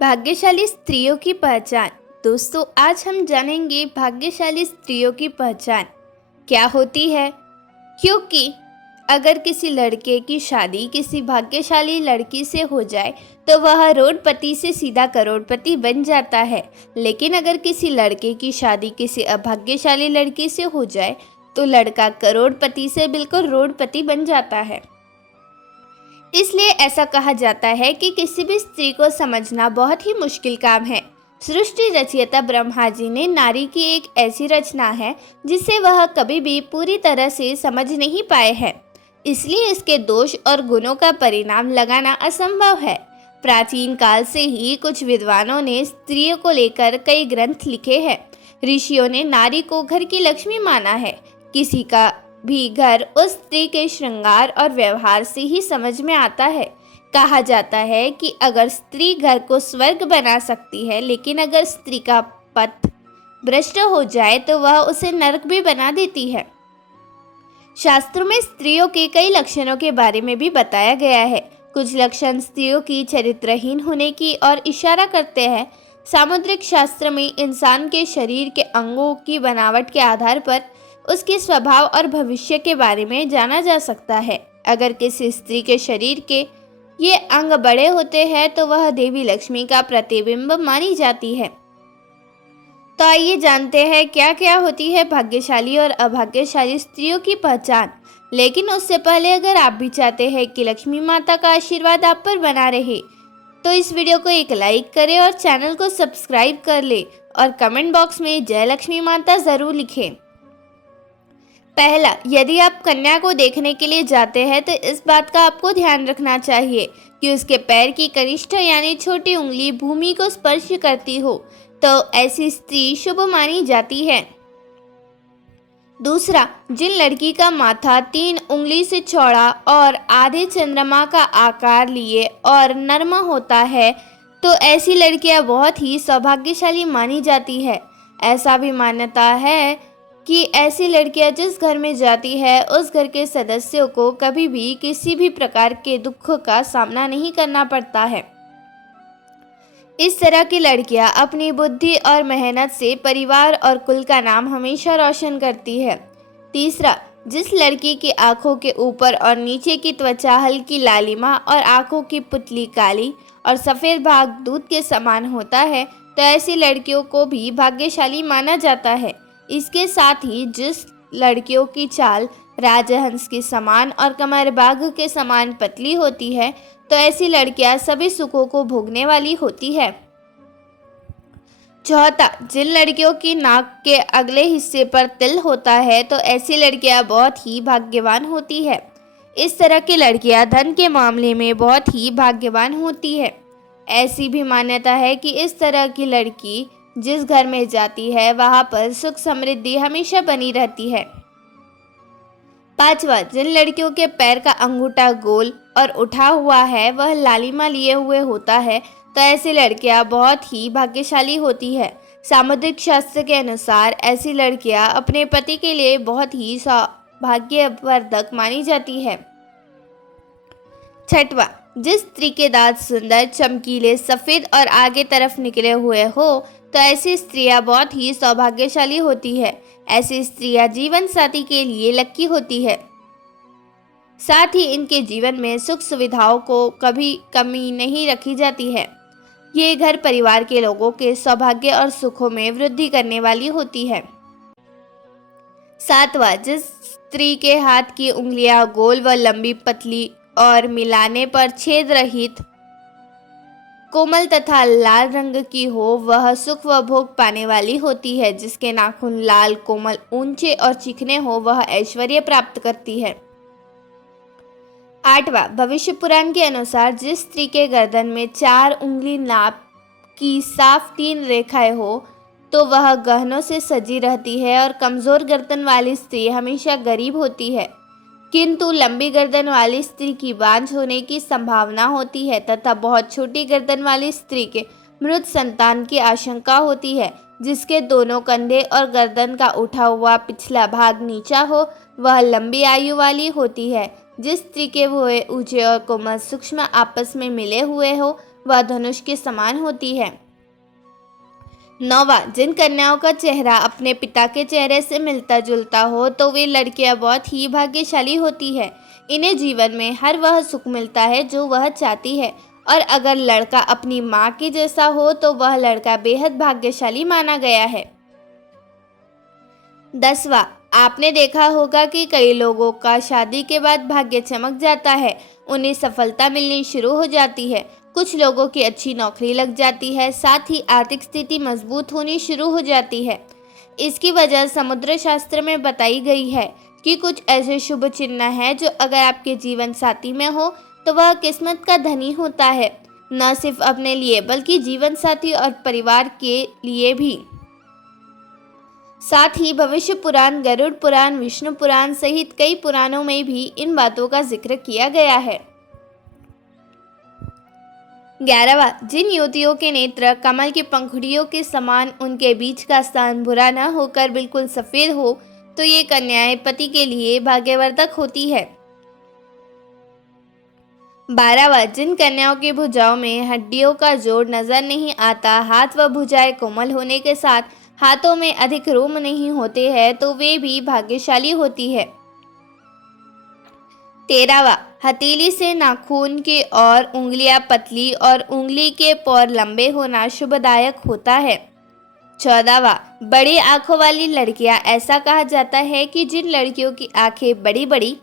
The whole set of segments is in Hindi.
भाग्यशाली स्त्रियों की पहचान। दोस्तों, आज हम जानेंगे भाग्यशाली स्त्रियों की पहचान क्या होती है। क्योंकि अगर किसी लड़के की शादी किसी भाग्यशाली लड़की से हो जाए तो वह रोडपति से सीधा करोड़पति बन जाता है, लेकिन अगर किसी लड़के की शादी किसी अभाग्यशाली लड़की से हो जाए तो लड़का करोड़पति से बिल्कुल रोडपति बन जाता है। इसलिए ऐसा कहा जाता है कि किसी भी स्त्री को समझना बहुत ही मुश्किल काम है। सृष्टि रचयिता ब्रह्मा जी ने नारी की एक ऐसी रचना है जिसे वह कभी भी पूरी तरह से समझ नहीं पाए हैं, इसलिए इसके दोष और गुणों का परिणाम लगाना असंभव है। प्राचीन काल से ही कुछ विद्वानों ने स्त्रियों को लेकर कई ग्रंथ लिखे हैं। ऋषियों ने नारी को घर की लक्ष्मी माना है। किसी का भी घर उस स्त्री के श्रृंगार और व्यवहार से ही समझ में आता है। कहा जाता है कि अगर स्त्री घर को स्वर्ग बना सकती है, लेकिन अगर स्त्री का पथ भ्रष्ट हो जाए तो वह उसे नरक भी बना देती है। शास्त्रों में स्त्रियों के कई लक्षणों के बारे में भी बताया गया है। कुछ लक्षण स्त्रियों की चरित्रहीन होने की ओर इशारा करते हैं। सामुद्रिक शास्त्र में इंसान के शरीर के अंगों की बनावट के आधार पर उसके स्वभाव और भविष्य के बारे में जाना जा सकता है। अगर किसी स्त्री के शरीर के ये अंग बड़े होते हैं तो वह देवी लक्ष्मी का प्रतिबिंब मानी जाती है। तो आइए जानते हैं क्या क्या होती है भाग्यशाली और अभाग्यशाली स्त्रियों की पहचान। लेकिन उससे पहले अगर आप भी चाहते हैं कि लक्ष्मी माता का आशीर्वाद आप पर बना रहे तो इस वीडियो को एक लाइक करें और चैनल को सब्सक्राइब कर ले और कमेंट बॉक्स में जय लक्ष्मी माता जरूर लिखें। पहला, यदि आप कन्या को देखने के लिए जाते हैं तो इस बात का आपको ध्यान रखना चाहिए कि उसके पैर की कनिष्ठ यानी छोटी उंगली भूमि को स्पर्श करती हो, तो ऐसी स्त्री शुभ मानी जाती है। दूसरा, जिन लड़की का माथा 3 उंगली से चौड़ा और आधे चंद्रमा का आकार लिए और नर्म होता है तो ऐसी लड़कियां बहुत ही सौभाग्यशाली मानी जाती है। ऐसा भी मान्यता है कि ऐसी लड़कियां जिस घर में जाती है उस घर के सदस्यों को कभी भी किसी भी प्रकार के दुख का सामना नहीं करना पड़ता है। इस तरह की लड़कियां अपनी बुद्धि और मेहनत से परिवार और कुल का नाम हमेशा रोशन करती है। तीसरा, जिस लड़की की आंखों के ऊपर और नीचे की त्वचा हल्की लालिमा और आंखों की पुतली काली और सफ़ेद भाग दूध के समान होता है तो ऐसी लड़कियों को भी भाग्यशाली माना जाता है। इसके साथ ही जिस लड़कियों की चाल राजहंस के समान और कमर बाघ के समान पतली होती है तो ऐसी लड़कियां सभी सुखों को भोगने वाली होती है। चौथा, जिन लड़कियों की नाक के अगले हिस्से पर तिल होता है तो ऐसी लड़कियां बहुत ही भाग्यवान होती है। इस तरह की लड़कियां धन के मामले में बहुत ही भाग्यवान होती है। ऐसी भी मान्यता है कि इस तरह की लड़की जिस घर में जाती है वहां पर सुख समृद्धि हमेशा बनी रहती है। पांचवा, जिन लड़कियों के पैर का अंगूठा गोल और उठा हुआ है वह लालिमा लिए हुए होता है तो ऐसी लड़कियां बहुत ही भाग्यशाली होती है। सामुद्रिक शास्त्र के अनुसार ऐसी लड़कियां अपने पति के लिए बहुत ही सौभाग्यवर्धक मानी जाती है। छठवा, जिस स्त्री के दांत सुंदर चमकीले सफ़ेद और आगे तरफ निकले हुए हो तो ऐसी स्त्रियां बहुत ही सौभाग्यशाली होती है। ऐसी स्त्रियां जीवन साथी के लिए लक्की होती है। साथ ही इनके जीवन में सुख सुविधाओं को कभी कमी नहीं रखी जाती है। ये घर परिवार के लोगों के सौभाग्य और सुखों में वृद्धि करने वाली होती है। सातवां, जिस स्त्री के हाथ की उंगलियां गोल व लंबी पतली और मिलाने पर छेद रहित कोमल तथा लाल रंग की हो वह सुख व भोग पाने वाली होती है। जिसके नाखून लाल कोमल ऊंचे और चिकने हो वह ऐश्वर्य प्राप्त करती है। आठवां, भविष्य पुराण के अनुसार जिस स्त्री के गर्दन में 4 उंगली नाप की साफ 3 रेखाएं हो तो वह गहनों से सजी रहती है और कमजोर गर्दन वाली स्त्री हमेशा गरीब होती है। किंतु लंबी गर्दन वाली स्त्री की बांझ होने की संभावना होती है तथा बहुत छोटी गर्दन वाली स्त्री के मृत संतान की आशंका होती है। जिसके दोनों कंधे और गर्दन का उठा हुआ पिछला भाग नीचा हो वह लंबी आयु वाली होती है। जिस स्त्री के भुए ऊंचे और कोमल सूक्ष्म आपस में मिले हुए हो वह धनुष के समान होती है। 9वां, जिन कन्याओं का चेहरा अपने पिता के चेहरे से मिलता जुलता हो तो वे लड़कियां बहुत ही भाग्यशाली होती है। इन्हें जीवन में हर वह सुख मिलता है जो वह चाहती है, और अगर लड़का अपनी माँ के जैसा हो तो वह लड़का बेहद भाग्यशाली माना गया है। 10वां, आपने देखा होगा कि कई लोगों का शादी के बाद भाग्य चमक जाता है, उन्हें सफलता मिलनी शुरू हो जाती है, कुछ लोगों की अच्छी नौकरी लग जाती है, साथ ही आर्थिक स्थिति मजबूत होनी शुरू हो जाती है। इसकी वजह समुद्र शास्त्र में बताई गई है कि कुछ ऐसे शुभ चिन्ह हैं जो अगर आपके जीवन साथी में हो तो वह किस्मत का धनी होता है, न सिर्फ अपने लिए बल्कि जीवन साथी और परिवार के लिए भी। साथ ही भविष्य पुराण, गरुड़ पुराण, विष्णु पुराण सहित कई पुराणों में भी इन बातों का जिक्र किया गया है। 11वां, जिन युवतियों के नेत्र कमल की पंखुड़ियों के समान, उनके बीच का स्थान भूरा न होकर बिल्कुल सफेद हो तो ये कन्याएं पति के लिए भाग्यवर्धक होती है। 12वां, जिन कन्याओं की भुजाओं में हड्डियों का जोड़ नजर नहीं आता, हाथ व भुजाएं कोमल होने के साथ हाथों में अधिक रोम नहीं होते हैं तो वे भी भाग्यशाली होती है। 13वां, हथेली से नाखून के और उंगलियां पतली और उंगली के पौर लंबे होना शुभदायक होता है। 14वां, बड़ी आंखों वाली लड़कियां, ऐसा कहा जाता है कि जिन लड़कियों की आंखें बड़ी बड़ी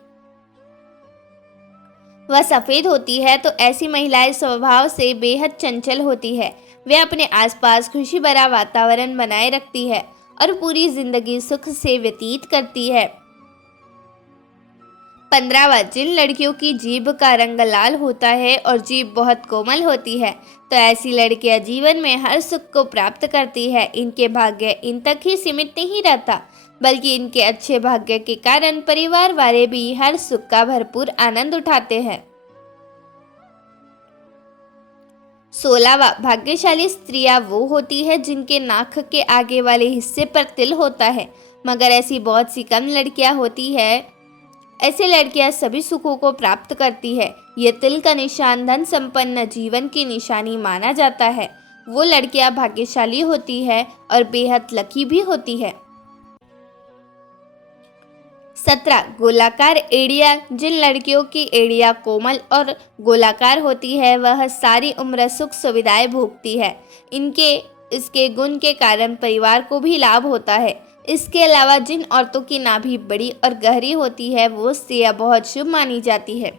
वह सफ़ेद होती है तो ऐसी महिलाएं स्वभाव से बेहद चंचल होती है। वे अपने आसपास खुशी भरा वातावरण बनाए रखती है और पूरी जिंदगी सुख से व्यतीत करती है। 15वां, जिन लड़कियों की जीभ का रंग लाल होता है और जीभ बहुत कोमल होती है तो ऐसी लड़कियां जीवन में हर सुख को प्राप्त करती है। इनके भाग्य इन तक ही सीमित नहीं रहता, बल्कि इनके अच्छे भाग्य के कारण परिवार वाले भी हर सुख का भरपूर आनंद उठाते हैं। 16वां, भाग्यशाली स्त्रियां वो होती है जिनके नाक के आगे वाले हिस्से पर तिल होता है, मगर ऐसी बहुत सी कम लड़कियां होती है। ऐसे लड़कियां सभी सुखों को प्राप्त करती है। ये तिल का निशान धन संपन्न जीवन की निशानी माना जाता है। वो लड़कियां भाग्यशाली होती है और बेहद लकी भी होती है। 17, गोलाकार एड़िया, जिन लड़कियों की एड़िया कोमल और गोलाकार होती है वह सारी उम्र सुख सुविधाएं भोगती है। इसके गुण के कारण परिवार को भी लाभ होता है। इसके अलावा जिन औरतों की नाभि बड़ी और गहरी होती है वो स्त्रियां बहुत शुभ मानी जाती है।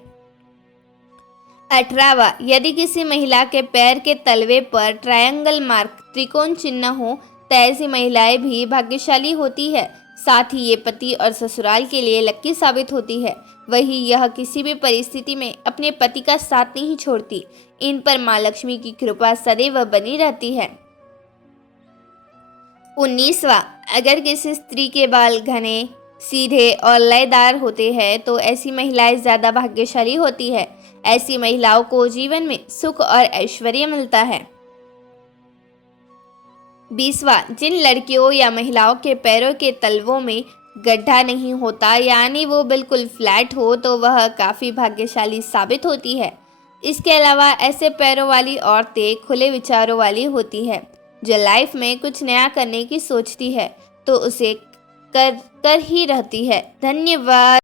18वां, यदि किसी महिला के पैर के तलवे पर ट्रायंगल मार्क त्रिकोण चिन्ह हो तो ऐसी महिलाएं भी भाग्यशाली होती है। साथ ही ये पति और ससुराल के लिए लक्की साबित होती है। वही यह किसी भी परिस्थिति में अपने पति का साथ नहीं छोड़ती। इन पर माँ लक्ष्मी की कृपा सदैव बनी रहती है। 19वां, अगर किसी स्त्री के बाल घने, सीधे और लयदार होते हैं तो ऐसी महिलाएं ज़्यादा भाग्यशाली होती है। ऐसी महिलाओं को जीवन में सुख और ऐश्वर्य मिलता है। 20वां, जिन लड़कियों या महिलाओं के पैरों के तलवों में गड्ढा नहीं होता यानी वो बिल्कुल फ्लैट हो तो वह काफ़ी भाग्यशाली साबित होती है। इसके अलावा ऐसे पैरों वाली औरतें खुले विचारों वाली होती है जो लाइफ में कुछ नया करने की सोचती है तो उसे कर ही रहती है। धन्यवाद।